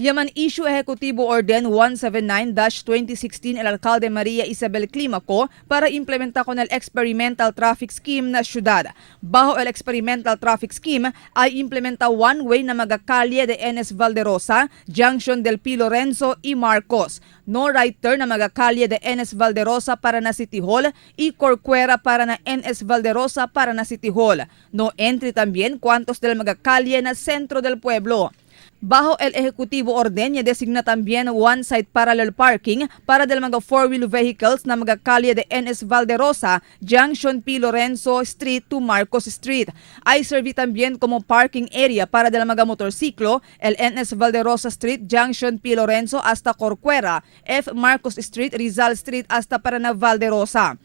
Yaman Issue Ejecutivo Orden 179-2016 el Alcalde Maria Isabel Climaco para implementa con el Experimental Traffic Scheme na syudad. Bajo el Experimental Traffic Scheme ay implementa one-way na magakalye de Enes Valderosa, Junction del P. Lorenzo y Marcos. No right turn na magakalye de Enes Valderosa para na City Hall y Corcuera para na Enes Valderosa para na City Hall. No entry también cuantos del magakalye na centro del pueblo. Bajo el Ejecutivo Orden, designa también one-side parallel parking para del mga four-wheel vehicles na magakalye de Enes Valderosa, Junction P. Lorenzo Street to Marcos Street. Ay serví también como parking area para del mga motorsiklo, el Enes Valderosa Street, Junction P. Lorenzo hasta Corcuera, F. Marcos Street, Rizal Street hasta para na Valderosa.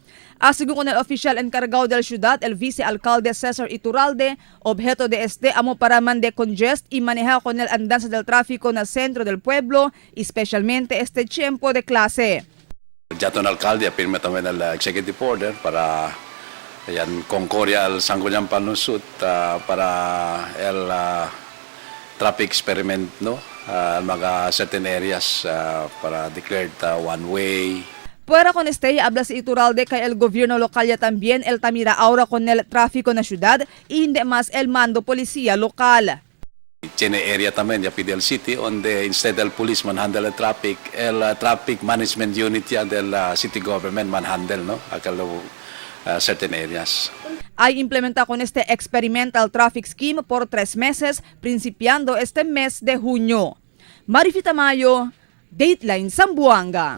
Según con el oficial encargado del ciudad, el vicealcalde Cesar Iturralde, objeto de amo para man-decongest y manejar con el andanza del tráfico na centro del pueblo, especialmente este tiempo de clase. Ya el alcalde firma también el executive order para concordia al Sangguniang Panlusut para el traffic experiment, no? Mga certain areas para declared one way. Fuera con este, habla si Iturralde kay el gobierno local ya también el tamira ahora con el tráfico na ciudad y hindi más el mando policía local. Tiene area también ya PDL City donde instead del police manhandle el traffic management unit ya del city government manhandle, no? Akalo certain areas. Ay implementa con este experimental traffic scheme por 3 meses, principiando este mes de junio. Marifita Mayo, Dateline Zamboanga.